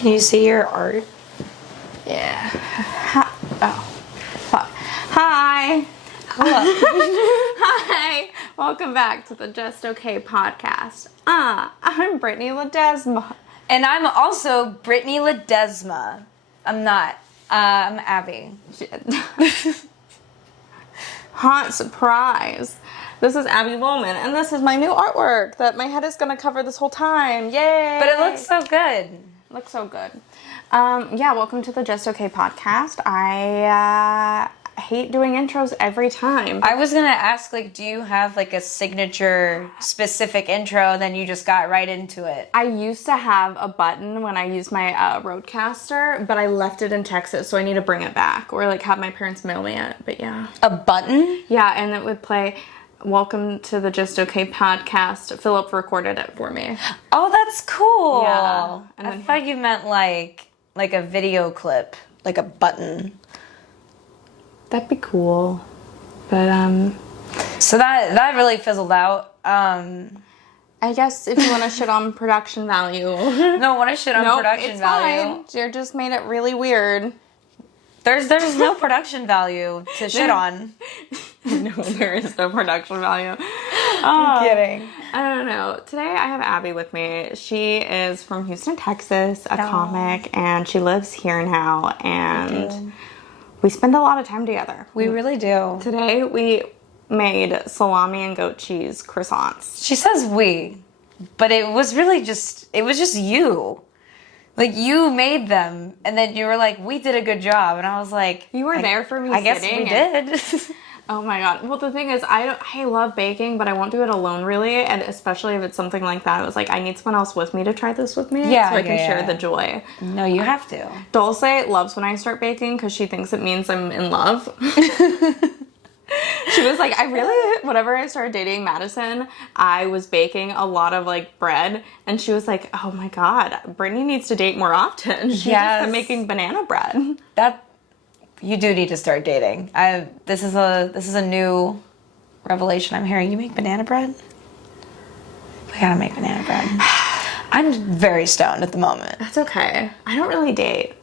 Can you see your art? Yeah. Hi. Hello. Hi. Welcome back to the Just Okay podcast. I'm Brittany Ledesma. And I'm also Brittany Ledesma. I'm not. I'm Abby. Hot surprise. This is Abby Vollman, and this is my new artwork that my head is going to cover this whole time. Yay! But it looks so good. Looks so good. Yeah, welcome to the Just Okay podcast. I hate doing intros every time. I was going to ask, do you have, a signature specific intro, then you just got right into it? I used to have a button when I used my Roadcaster, but I left it in Texas, so I need to bring it back, or, have my parents mail me it, but yeah. A button? Yeah, and it would play, "Welcome to the Just Okay podcast." Philip recorded it for me. Oh, that's cool. Yeah. And I thought you meant, like a video clip, like a button. That'd be cool. But, So that really fizzled out. I guess if you want to shit on production value. No, when I shit on production it's value. Fine. You just made it really weird. There's no production value to shit on. No, there is no production value. I'm kidding. I don't know. Today I have Abby with me. She is from Houston, Texas, a comic, and she lives here now, and we spend a lot of time together. We really do. Today we made salami and goat cheese croissants. She says we, but it was just you. You made them, and then you were like, we did a good job. And I was like... You were there for me. I guess we did. Oh my god. Well, the thing is, I love baking, but I won't do it alone, really. And especially if it's something like that. I was like, I need someone else with me to try this with me. So I can share the joy. No, you have to. Dulce loves when I start baking because she thinks it means I'm in love. She was like, whenever I started dating Madison, I was baking a lot of bread, and she was like, oh my god, Brittany needs to date more often. She's just been making banana bread. You do need to start dating. This is a new revelation I'm hearing. You make banana bread? We gotta make banana bread. I'm very stoned at the moment. That's okay. I don't really date.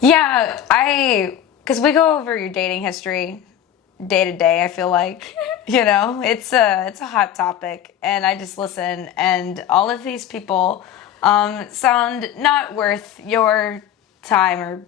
Yeah, because we go over your dating history day to day, I feel like. It's a hot topic, and I just listen, and all of these people sound not worth your time or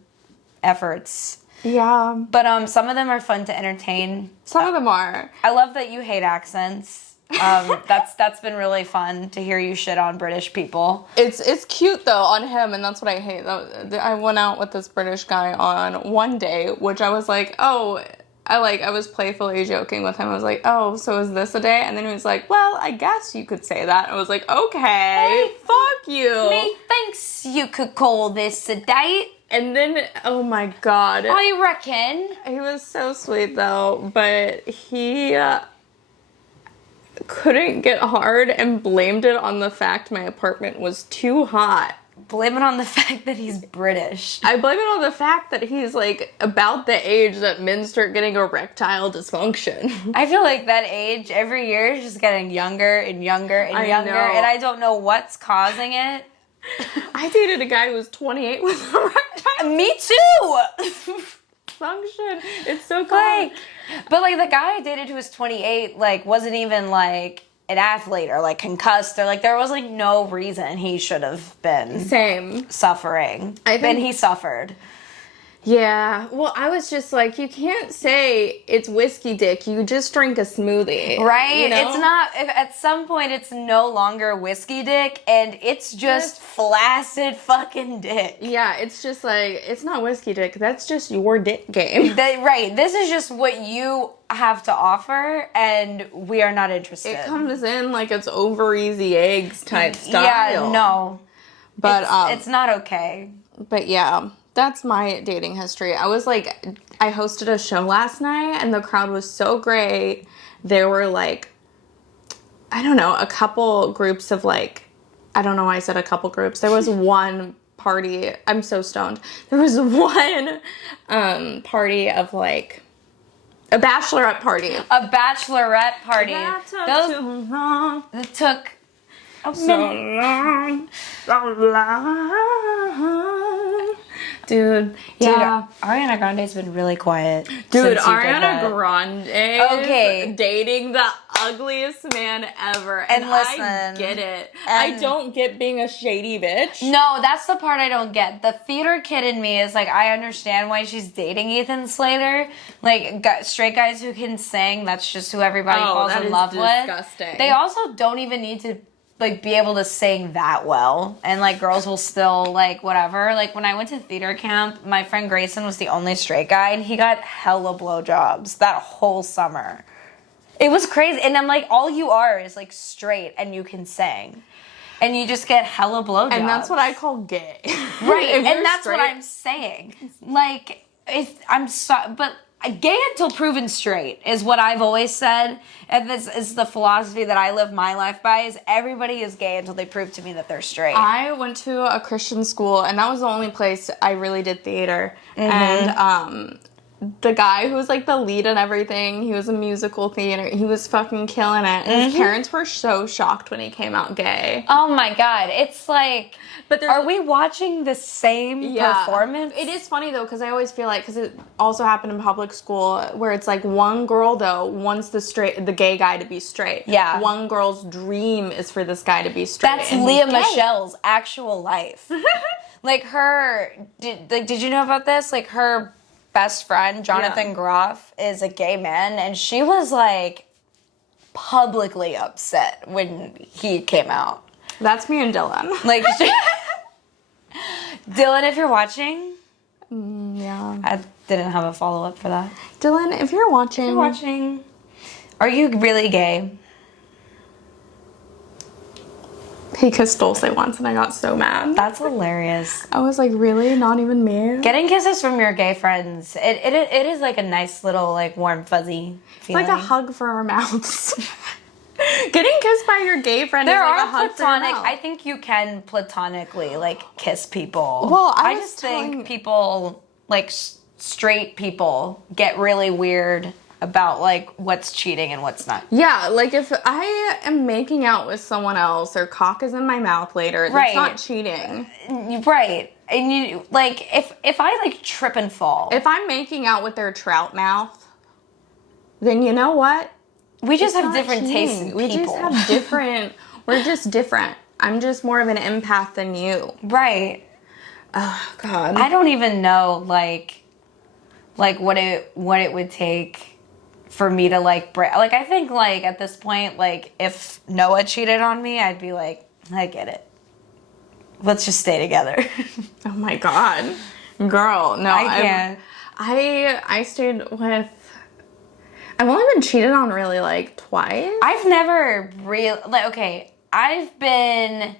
efforts. Yeah. But some of them are fun to entertain. Some of them are. I love that you hate accents. That's been really fun to hear you shit on British people. It's cute though on him, and that's what I hate. I went out with this British guy on one day, which I was like, oh, I was playfully joking with him. I was like, oh, so is this a day? And then he was like, well, I guess you could say that. I was like, okay, hey, fuck you. Methinks you could call this a date. And then, oh my god. I reckon. He was so sweet though, but he couldn't get hard and blamed it on the fact my apartment was too hot. Blame it on the fact that he's British. I blame it on the fact that he's about the age that men start getting erectile dysfunction. I feel like that age every year is just getting younger and younger and younger, and I don't know what's causing it. I dated a guy who was 28 with erectile. Me too. Dysfunction. It's so cool. But the guy I dated who was 28 wasn't even an athlete or concussed or there was no reason he should have been suffering. Then he suffered. Yeah. Well, I was just you can't say it's whiskey dick. You just drink a smoothie. Right? It's not, at some point it's no longer whiskey dick and it's just flaccid fucking dick. Yeah, it's just it's not whiskey dick. That's just your dick game. Right. This is just what you have to offer, and we are not interested. It comes in it's over easy eggs type style. Yeah, no. But it's not okay. But yeah, that's my dating history. I was I hosted a show last night, and the crowd was so great. There were I don't know, a couple groups of I don't know why I said a couple groups. There was one party. I'm so stoned. There was one party of a bachelorette party. A bachelorette party. That took too long. It took a So minute. long. So long. Dude, yeah. Dude, Ariana Grande's been really quiet. Dude, since you did Ariana that. Grande Okay. is dating the ugliest man ever. And I listen, get it. and- I don't get being a shady bitch. No, that's the part I don't get. The theater kid in me is like, I understand why she's dating Ethan Slater. Like, straight guys who can sing, that's just who everybody falls that in is love disgusting. with. They also don't even need to, like, be able to sing that well. And, like, girls will still, like, whatever. Like, when I went to theater camp, my friend Grayson was the only straight guy, and he got hella blowjobs that whole summer. It was crazy. And I'm like, all you are is, like, straight, and you can sing. And you just get hella blowjobs. And that's what I call gay. Right, If you're and that's straight- what I'm saying. Like, but gay until proven straight is what I've always said. And this is the philosophy that I live my life by, is everybody is gay until they prove to me that they're straight. I went to a Christian school, and that was the only place I really did theater. Mm-hmm. And the guy who was like the lead and everything, he was a musical theater. He was fucking killing it. And his parents were so shocked when he came out gay. Oh my God, it's like, But there's- are we watching the same performance? It is funny though, because I always feel like, because it also happened in public school, where it's like one girl though wants the gay guy to be straight. Yeah. One girl's dream is for this guy to be straight. That's and Leah he's gay. Michelle's actual life. Like did you know about this? Like her best friend, Jonathan Groff, is a gay man, and she was like publicly upset when he came out. That's me and Dylan. Like, Dylan, if you're watching, Yeah. I didn't have a follow up for that. Dylan, if you're watching, Are you really gay? he kissed Dulce once, and I got so mad. That's hilarious. I was like, really? Not even me? Getting kisses from your gay friends, it is like a nice little like warm fuzzy It's feeling. like a hug for our mouths. Getting kissed by your gay friend There is like are a hug for your platonic. mouth. I think you can platonically like kiss people. Well, I was just telling- think people like straight people get really weird about like what's cheating and what's not. Yeah, like if I am making out with someone else or cock is in my mouth later, that's Right. not cheating. Right. And you like if I like trip and fall, If I'm making out with their trout mouth, then you know what? we just It's have not different tastes in cheating. people. We just have different. We're just different. I'm just more of an empath than you. Right. Oh God. I don't even know like what it would take for me to like break. Like I think like at this point, like if Noah cheated on me, I'd be like, I get it. Let's just stay together. Oh my God, girl. No, I can't. I stayed with. I've only been cheated on really like twice. I've never really like. Okay, I've been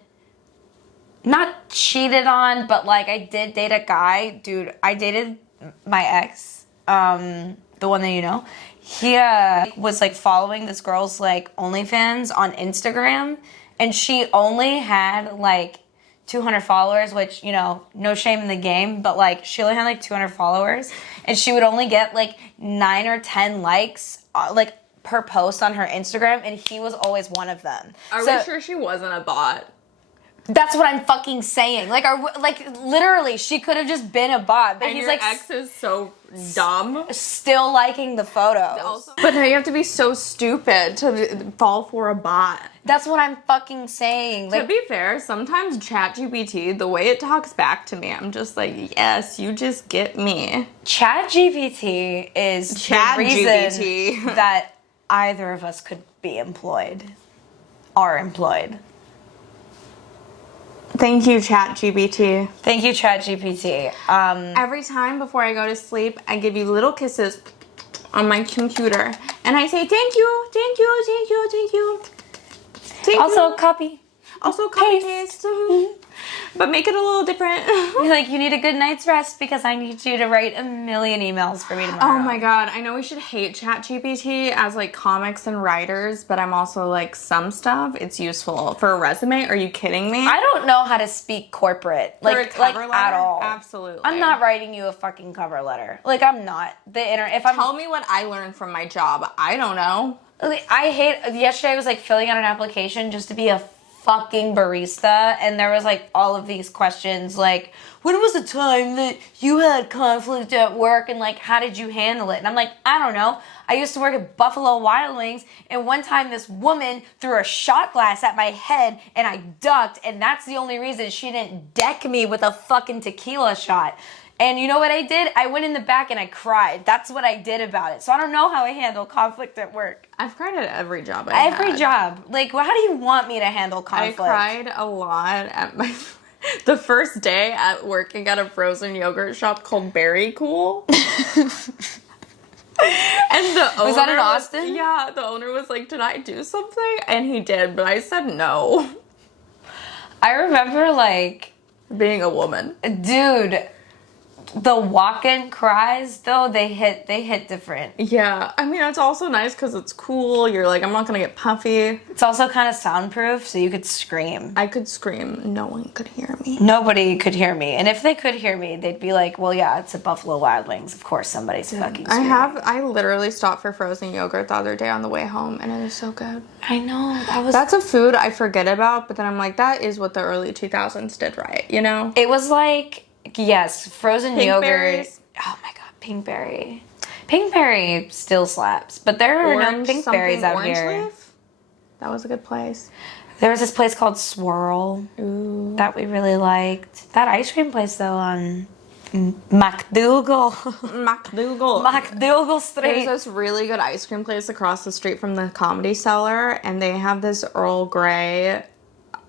not cheated on, but like I did date a guy, dude. I dated my ex, the one that you know. He was like following this girl's like OnlyFans on Instagram, and she only had like 200 followers, which, you know, no shame in the game, but like she only had like 200 followers, and she would only get like 9 or 10 likes like per post on her Instagram, and he was always one of them. Are So- we sure she wasn't a bot? That's what I'm fucking saying. Like, literally, she could have just been a bot, but And he's your like ex is so dumb. still liking the photos. But you have to be so stupid to fall for a bot. That's what I'm fucking saying. To Like, be fair, sometimes ChatGPT, the way it talks back to me, I'm just like, yes, you just get me. ChatGPT is the reason ChatGPT. that either of us could be employed. Are employed. Thank you, ChatGPT. Thank you, ChatGPT. Every time before I go to sleep, I give you little kisses on my computer, and I say thank you, thank you, thank you, thank you. Thank Also, you. copy. Also copy paste. paste. But make it a little different. You're like, you need a good night's rest because I need you to write a million emails for me tomorrow. Oh my God, I know we should hate ChatGPT as like comics and writers, but I'm also like some stuff it's useful for a resume. Are you kidding me? I don't know how to speak corporate, For a like cover at letter? all. Absolutely. I'm not writing you a fucking cover letter. Like I'm not. If I'm Tell me what I learned from my job. I don't know. I hate. Yesterday I was like filling out an application just to be a fucking barista, and there was like all of these questions like, when was the time that you had conflict at work, and like, how did you handle it? And I'm like, I don't know. I used to work at Buffalo Wild Wings, and one time this woman threw a shot glass at my head, and I ducked, and that's the only reason she didn't deck me with a fucking tequila shot. And you know what I did? I went in the back and I cried. That's what I did about it. So I don't know how I handle conflict at work. I've cried at every job Every job. Like, how do you want me to handle conflict? I cried a lot at the first day at working at a frozen yogurt shop called Berry Cool. And the owner was that in Austin? Yeah, the owner was like, "Did I do something?" And he did, but I said no. I remember, like, being a woman. Dude, the walk-in cries, though, they hit different. Yeah, I mean, it's also nice because it's cool. You're like, I'm not gonna get puffy. It's also kind of soundproof, so you could scream. I could scream. No one could hear me. Nobody could hear me. And if they could hear me, they'd be like, well, yeah, it's a Buffalo Wild Wings. Of course somebody's fucking screaming. I literally stopped for frozen yogurt the other day on the way home, and it is so good. I know. That's a food I forget about, but then I'm like, that is what the early 2000s did right, you know? It was like... Yes, frozen Pink yogurt. berries. Oh my god, pinkberry. Pinkberry still slaps, but there are no pinkberries out here. Leaf? That was a good place. There was this place called Swirl. Ooh. That we really liked. That ice cream place though on MacDougal. MacDougal Street. There's this really good ice cream place across the street from the Comedy Cellar, and they have this Earl Grey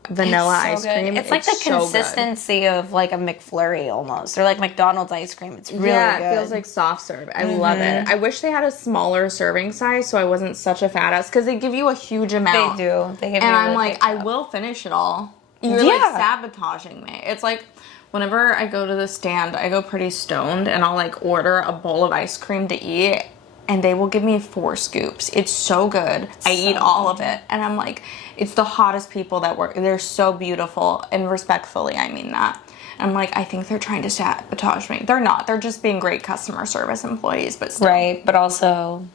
vanilla ice cream. It's like the consistency of like a McFlurry almost, or like McDonald's ice cream. It's really good. It feels like soft serve. I love it. I wish they had a smaller serving size so I wasn't such a fat ass, because they give you a huge amount. They do. They give and you I'm like, I will finish it all. You're like sabotaging me. It's like whenever I go to the stand, I go pretty stoned, and I'll like order a bowl of ice cream to eat, and they will give me 4 scoops. It's so good. I eat all of it. And I'm like, it's the hottest people that work. They're so beautiful, and respectfully, I mean that. And I'm like, I think they're trying to sabotage me. They're not. They're just being great customer service employees, but still. Right, but also...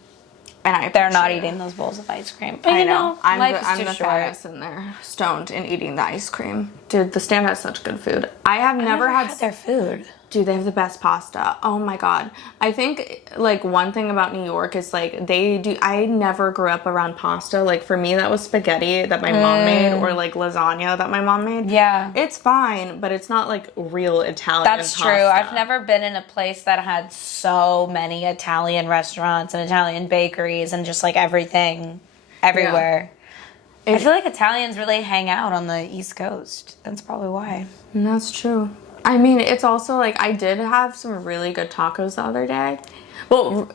And they're not eating those bowls of ice cream. But I know. I'm the fattest in there, stoned and eating the ice cream. Dude, the stand has such good food. I've never had their food. Dude, they have the best pasta. Oh my god. I think like one thing about New York is like I never grew up around pasta. Like for me that was spaghetti that my mom made, or like lasagna that my mom made. Yeah. It's fine, but it's not like real Italian That's pasta. true. I've never been in a place that had so many Italian restaurants and Italian bakeries and just like everything everywhere. Yeah. I feel like Italians really hang out on the East Coast. That's probably why. And that's true. I mean, it's also like I did have some really good tacos the other day. Well,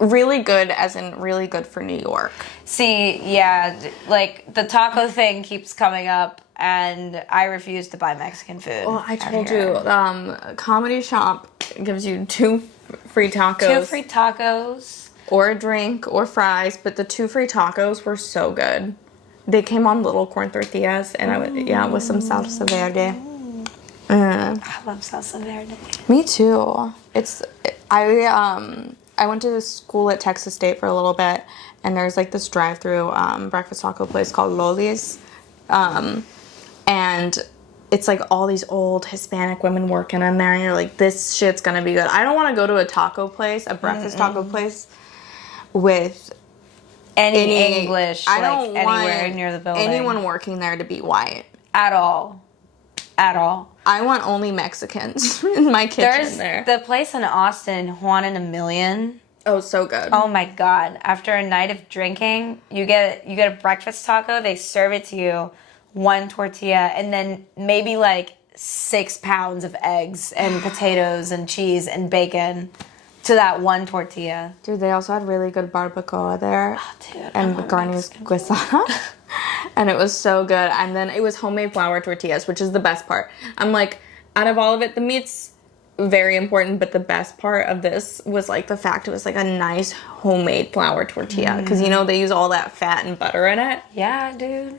really good as in really good for New York. See, yeah, like the taco thing keeps coming up, and I refuse to buy Mexican food. Well, I told you, Comedy Shop gives you 2 free tacos. 2 free tacos. Or a drink or fries, but the 2 free tacos were so good. They came on little corn tortillas, and with some salsa verde. I love salsa verde. Me too. I went to school at Texas State for a little bit, and there's like this drive-through breakfast taco place called Loli's, and it's like all these old Hispanic women working in there, and you're like, this shit's gonna be good. I don't want to go to a taco place, a breakfast taco place, with any English. I don't like want anywhere near the building. Anyone working there to be white at all. At all. I want only Mexicans in my kitchen. There's the place in Austin, Juan in a Million. Oh, so good. Oh my god! After a night of drinking, you get a breakfast taco. They serve it to you, 1 tortilla, and then maybe like 6 pounds of eggs and potatoes and cheese and bacon to that 1 tortilla. Dude, they also had really good barbacoa there. Oh, dude, and carne guisada. And it was so good. And then it was homemade flour tortillas, which is the best part. I'm like, out of all of it, the meat's very important, but the best part of this was like the fact it was like a nice homemade flour tortilla. Because, you know, they use all that fat and butter in it. Yeah, dude.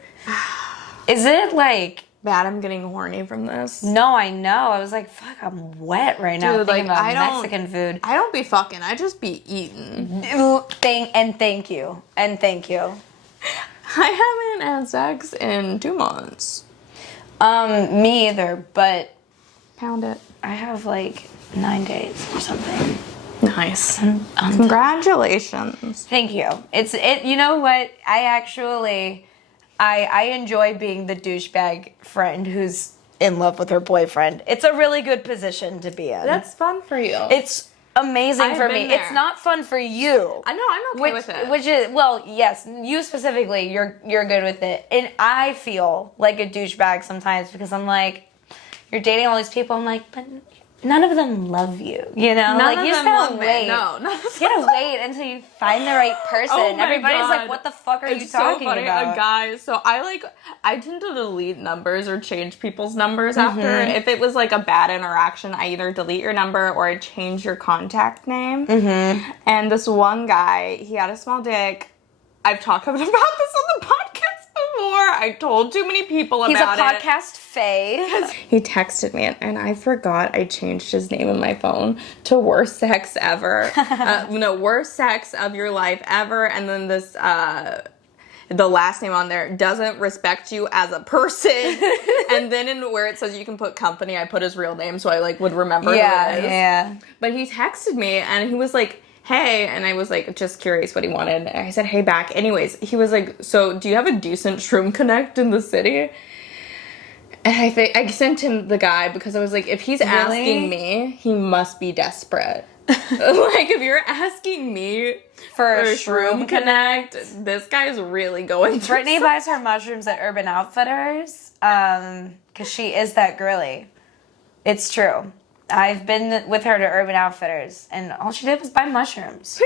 Is it like... Bad, I'm getting horny from this. No, I know. I was like, fuck, I'm wet right now thinking about Mexican food. I don't be fucking. I just be eating. Thank you. And thank you. I haven't had sex in 2 months. Me either, but Pound it. I have like 9 days or something. Nice. Congratulations. Thank you. You know what? I enjoy being the douchebag friend who's in love with her boyfriend. It's a really good position to be in. That's fun for you. It's amazing I've for been me. there. It's not fun for you. I know, I'm okay with it. Which is, well, yes, you specifically, you're good with it. And I feel like a douchebag sometimes because I'm like, you're dating all these people. I'm like, but none of them love you, you know? None like, of you just them gotta love me. wait. No, You gotta wait until you find the right person. Oh my Everybody's God. like, what the fuck are you It's talking so funny. about? A guy, so I tend to delete numbers or change people's numbers after. If it was like a bad interaction, I either delete your number or I change your contact name. And this one guy, he had a small dick. I've talked about this on the podcast before. I told too many people He's about a podcast fae. He texted me and I forgot I changed his name in my phone to worst sex ever. Worst sex of your life ever. And then this, the last name on there doesn't respect you as a person. And then in where it says you can put company, I put his real name so I like would remember who it is. Yeah. But he texted me and he was like, hey, and I was like, just curious what he wanted. And I said, hey, back. Anyways, he was like, so do you have a decent shroom connect in the city? And I think I sent him the guy because I was like, if he's asking me, he must be desperate. Like, if you're asking me For a shroom connect, this guy's really going through Brittany buys her mushrooms at Urban Outfitters because she is that girly. It's true. I've been with her to Urban Outfitters, and all she did was buy mushrooms.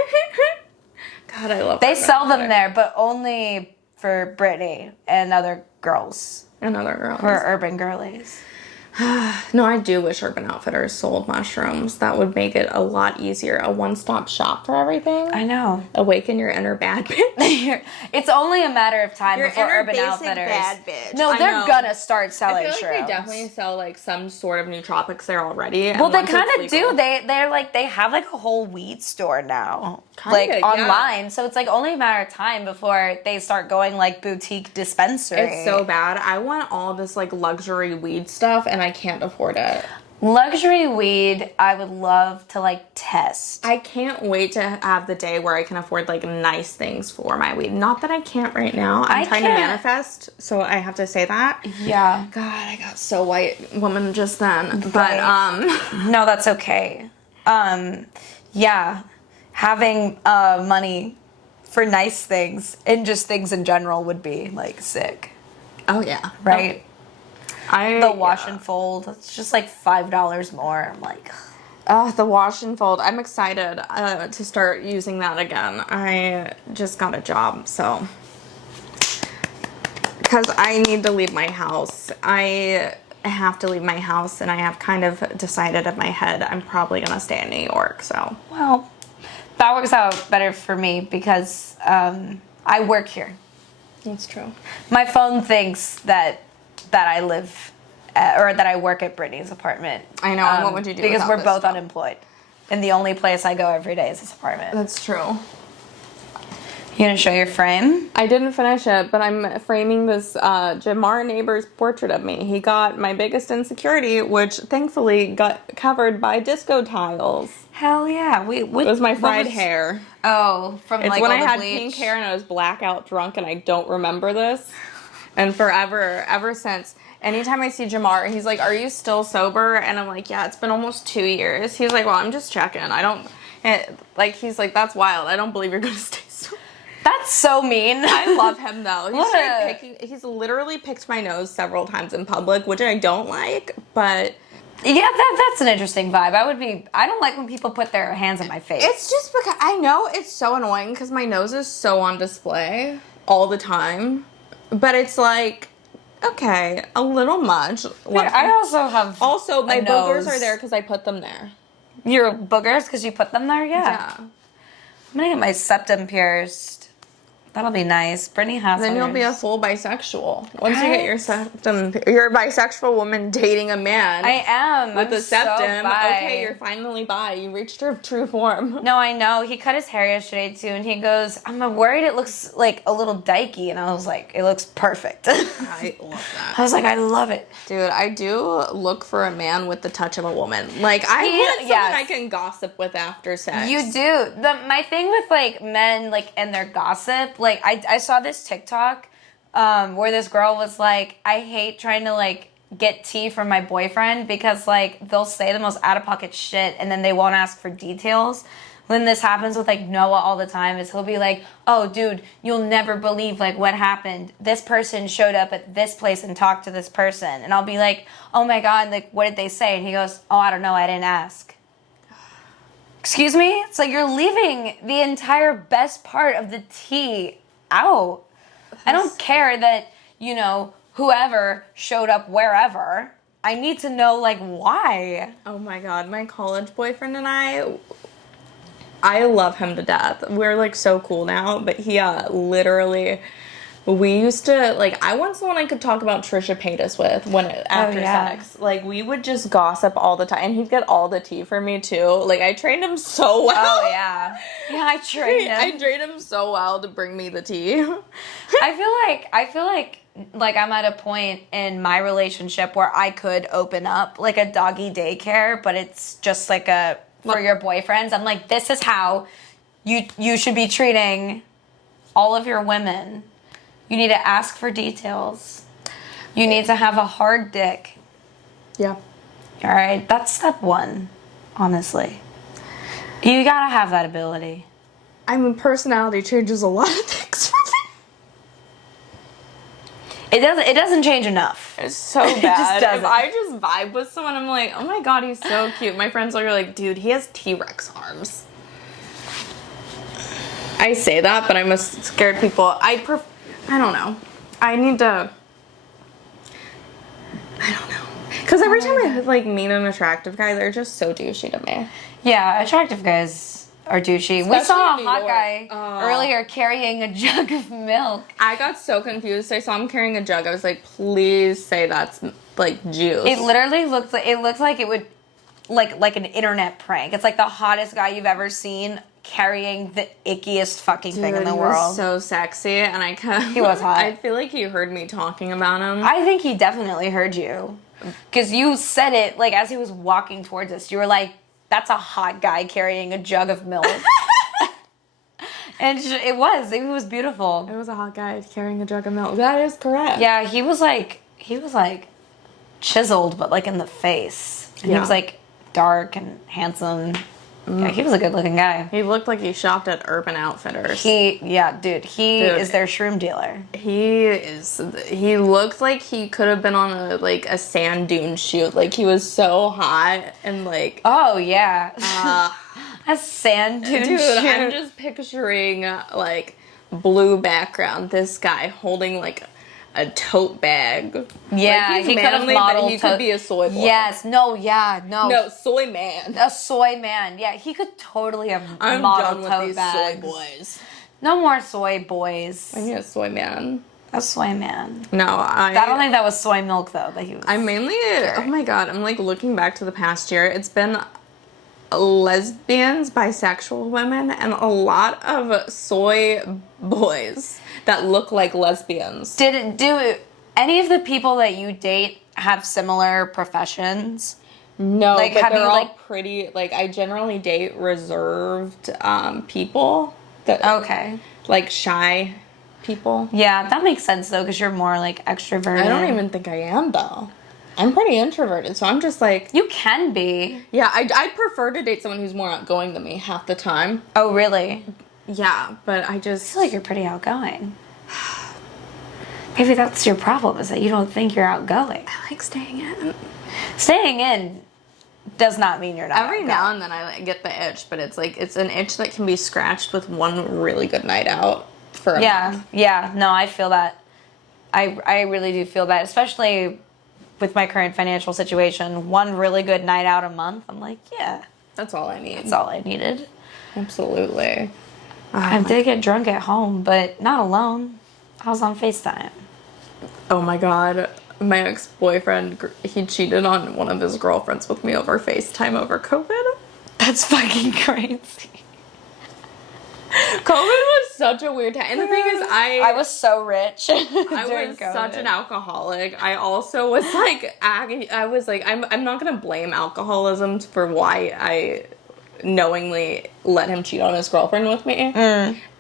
God, I love They Urban sell them Outfitters. there, but only for Brittany and other girls. And other girls. For urban girlies. No, I do wish Urban Outfitters sold mushrooms. That would make it a lot easier. A one-stop shop for everything. I know. Awaken your inner bad bitch. It's only a matter of time Your before inner Urban basic Outfitters. bad bitch. No, I they're know. gonna start I selling feel like shrooms. they definitely sell like some sort of nootropics there already. Well, they kind of do. They're like they have like a whole weed store now, Kinda, like yeah. online. So it's like only a matter of time before they start going like boutique dispensary. It's so bad. I want all this like luxury weed stuff, and I can't afford it. Luxury weed, I would love to like test. I can't wait to have the day where I can afford like nice things for my weed. Not that I can't right now. I'm trying to manifest, so I have to say that. Yeah. God, I got so white woman just then. But No, that's okay. Yeah, having money for nice things and just things in general would be like sick, oh yeah, right? The wash yeah. and fold, it's just like $5 more. I'm like, The wash and fold. I'm excited to start using that again. I just got a job, so. Because I need to leave my house. I have to leave my house, and I have kind of decided in my head I'm probably going to stay in New York, so. well, that works out better for me because I work here. That's true. My phone thinks that I live or that I work at Brittany's apartment. I know, and what would you do Because without we're this both phone? unemployed. And the only place I go every day is this apartment. That's true. You gonna show your frame? I didn't finish it, but I'm framing this Jamar neighbor's portrait of me. He got my biggest insecurity, which thankfully got covered by disco tiles. Hell yeah. It was my fried hair. Oh, from It's like when all I the had bleach. pink hair and I was blackout drunk and I don't remember this. And ever since, anytime I see Jamar, he's like, are you still sober? And I'm like, yeah, it's been almost 2 years. He's like, well, I'm just checking. He's like, that's wild. I don't believe you're going to stay sober. That's so mean. I love him though. What? He's literally picked my nose several times in public, which I don't like, but Yeah, that's an interesting vibe. I don't like when people put their hands in my face. it's just because I know it's so annoying because my nose is so on display all the time. But it's like, okay, a little much. I also have Also, my a boogers nose. are there because I put them there. Your boogers because you put them there? Yeah. Yeah. I'm gonna get my septum pierced. That'll be nice. Brittany has Then you'll be a hers. full bisexual. Once you get your Right? septum, you're a bisexual woman dating a man. I am. With I'm a septum. So bi. Okay, you're finally bi. You reached your true form. No, I know. He cut his hair yesterday too, and he goes, "I'm worried it looks like a little dykey," and I was like, "It looks perfect." I love that. I was like, "I love it." Dude, I do look for a man with the touch of a woman. Like, I want someone yes. I can gossip with after sex. You do. My thing with like men like and their gossip, like I saw this TikTok where this girl was like, I hate trying to like get tea from my boyfriend because like they'll say the most out of pocket shit and then they won't ask for details. When this happens with like Noah all the time is he'll be like, "Oh dude, you'll never believe like what happened. This person showed up at this place and talked to this person." And I'll be like, "Oh my god, like what did they say?" And he goes, "Oh, I don't know, I didn't ask." Excuse me? It's like you're leaving the entire best part of the tea out. I don't care that, you know, whoever showed up wherever. I need to know, like, why. Oh my god, my college boyfriend and I love him to death. We're like so cool now, but he literally, we used to, like, I want someone I could talk about Trisha Paytas with after sex. Like, we would just gossip all the time, and he'd get all the tea for me too. Like, I trained him so well. Oh yeah. Yeah, I trained him. I trained him so well to bring me the tea. I feel like I'm at a point in my relationship where I could open up like a doggy daycare, but it's just like for your boyfriends. I'm like, this is how you should be treating all of your women. You need to ask for details. You need to have a hard dick. Yeah. All right, that's step one, honestly. You gotta have that ability. I mean, personality changes a lot of things for me. It doesn't change enough. It's so bad. It just doesn't. If I just vibe with someone, I'm like, oh my god, he's so cute. My friends are like, dude, he has T-Rex arms. I say that, but I'm a scared people. I don't know. I don't know. Because every time I like meet an attractive guy, they're just so douchey to me. Yeah, attractive guys are douchey. We Especially saw in a New hot York. guy earlier carrying a jug of milk. I got so confused. I saw him carrying a jug. I was like, please say that's like juice. It literally looked like it would like an internet prank. It's like the hottest guy you've ever seen carrying the ickiest fucking thing in the he world. was so sexy, and He was hot. I feel like he heard me talking about him. I think he definitely heard you. Because you said it, like, as he was walking towards us. You were like, that's a hot guy carrying a jug of milk. And it was beautiful. It was a hot guy carrying a jug of milk. That is correct. Yeah, he was like chiseled, but like in the face. And he was like dark and handsome. Yeah, he was a good looking guy. He looked like he shopped at Urban Outfitters. He is their shroom dealer. He looked like he could have been on a sand dune shoot. Like, he was so hot and like, Oh yeah. A sand dune dude, shoot. I'm just picturing like blue background, this guy holding like a tote bag. Yeah, like, he's he could have manly, modeled. but he could be a soy boy. Yes. No. Yeah. No. No, soy man. A soy man. Yeah, he could totally have I'm modeled done with tote these bags. soy boys. No more soy boys. I need a soy man. A soy man. No, I don't think that was soy milk though. That he was. I mainly. Oh my god! I'm like looking back to the past year. It's been lesbians, bisexual women, and a lot of soy boys that look like lesbians. Do any of the people that you date have similar professions? No, Like, but have they're you, all like- pretty. Like, I generally date reserved people that Okay. like shy people. Yeah, that makes sense though, because you're more like extroverted. I don't even think I am though. I'm pretty introverted, so I'm just like, You can be. yeah, I'd prefer to date someone who's more outgoing than me half the time. Oh, really? Yeah, but I just I feel like you're pretty outgoing. Maybe that's your problem, is that you don't think you're outgoing. I like staying in. Staying in does not mean you're not Every outgoing. now and then I get the itch, but it's like, it's an itch that can be scratched with one really good night out for a month. Yeah. No, I feel that. I really do feel that, especially with my current financial situation. One really good night out a month, I'm like, yeah, That's all I need. that's all I needed. Absolutely. I did get drunk at home, but not alone. I was on FaceTime. Oh my god. My ex-boyfriend, he cheated on one of his girlfriends with me over FaceTime over COVID. That's fucking crazy. COVID was such a weird time. And the thing is, I was so rich. I was such an alcoholic. I also was like, I'm not gonna blame alcoholism for why I knowingly let him cheat on his girlfriend with me.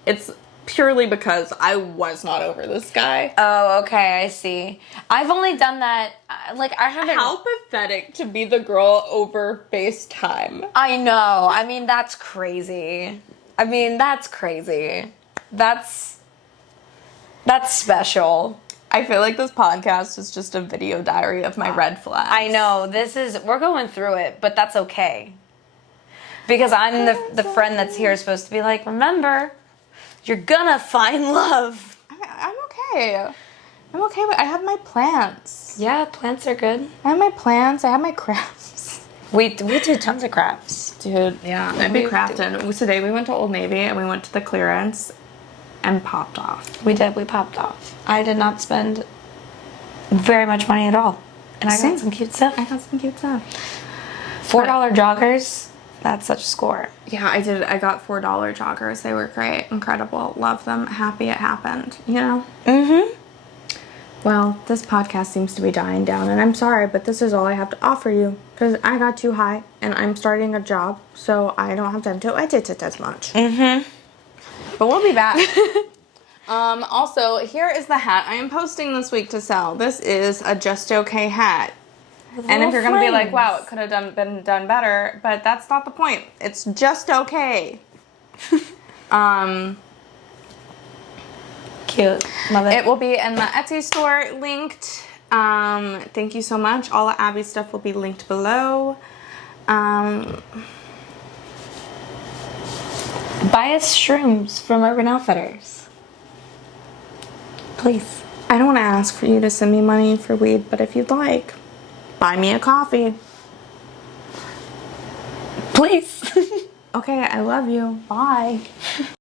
It's purely because I was not over this guy. Oh, okay, I see. I've only done that, like, I haven't... How pathetic to be the girl over FaceTime. I know. I mean, that's crazy. That's special. I feel like this podcast is just a video diary of my red flags. I know. We're going through it, but that's okay. Because I'm the friend that's here supposed to be like, remember, you're gonna find love. I'm okay. I'm okay with I have my plants. Yeah, plants are good. I have my plants. I have my crafts. We do tons of crafts. Dude, yeah. I'd be crafting. Today we went to Old Navy and we went to the clearance and popped off. We did. We popped off. I did not spend very much money at all. And I got some cute stuff. $4 joggers. That's such a score. Yeah, I did. I got $4 joggers. They were great. Incredible. Love them. Happy it happened. You know? Mm-hmm. Well, this podcast seems to be dying down, and I'm sorry, but this is all I have to offer you, because I got too high, and I'm starting a job, so I don't have time to edit it as much. Mm-hmm. But we'll be back. Also, here is the hat I am posting this week to sell. This is a Just Okay hat. And if you're going to be like, wow, it could have been done better, but that's not the point. It's just okay. Cute. Love it. It will be in the Etsy store linked. Thank you so much. All the Abby stuff will be linked below. Buy us shrooms from Urban Outfitters. Please. I don't want to ask for you to send me money for weed, but if you'd like, buy me a coffee. Please. Okay, I love you. Bye.